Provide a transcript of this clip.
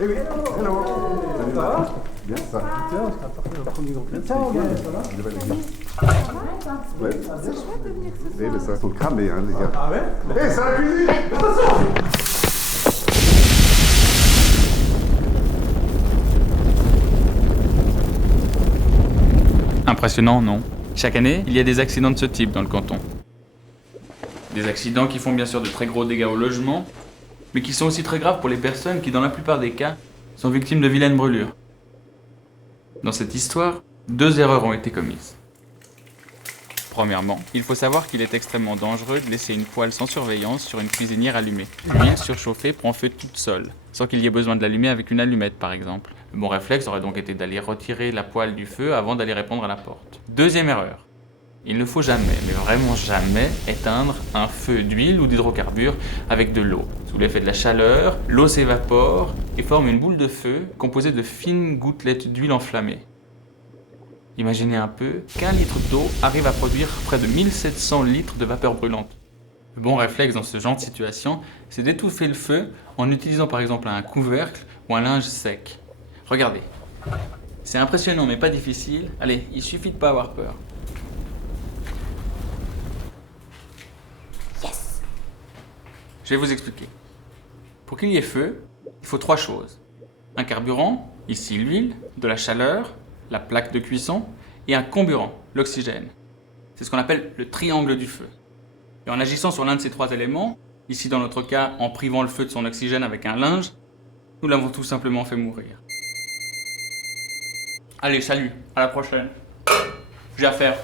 Eh oui, hello. Ça va? Bien ça. Tiens, c'est un premier groupe. Ciao, ça va? Ouais. C'est chouette de venir ce Eh soir. ben ça, faut cramer, hein, les gars. Ah ouais? Eh, c'est la cuisine! Attention! Impressionnant, non? Chaque année, il y a des accidents de ce type dans le canton. Des accidents qui font bien sûr de très gros dégâts au logement, mais qui sont aussi très graves pour les personnes qui, dans la plupart des cas, sont victimes de vilaines brûlures. Dans cette histoire, 2 erreurs ont été commises. Premièrement, il faut savoir qu'il est extrêmement dangereux de laisser une poêle sans surveillance sur une cuisinière allumée. L'huile surchauffée prend feu toute seule, sans qu'il y ait besoin de l'allumer avec une allumette par exemple. Le bon réflexe aurait donc été d'aller retirer la poêle du feu avant d'aller répondre à la porte. Deuxième erreur. Il ne faut jamais, mais vraiment jamais, éteindre un feu d'huile ou d'hydrocarbures avec de l'eau. Sous l'effet de la chaleur, l'eau s'évapore et forme une boule de feu composée de fines gouttelettes d'huile enflammée. Imaginez un peu qu'un litre d'eau arrive à produire près de 1700 litres de vapeur brûlante. Le bon réflexe dans ce genre de situation, c'est d'étouffer le feu en utilisant par exemple un couvercle ou un linge sec. Regardez. C'est impressionnant mais pas difficile. Allez, il suffit de pas avoir peur. Yes. Je vais vous expliquer. Pour qu'il y ait feu, il faut 3 choses. Un carburant, ici l'huile, de la chaleur, la plaque de cuisson, et un comburant, l'oxygène. C'est ce qu'on appelle le triangle du feu. Et en agissant sur l'un de ces 3 éléments, ici dans notre cas en privant le feu de son oxygène avec un linge, nous l'avons tout simplement fait mourir. Allez, salut, à la prochaine. J'ai à faire.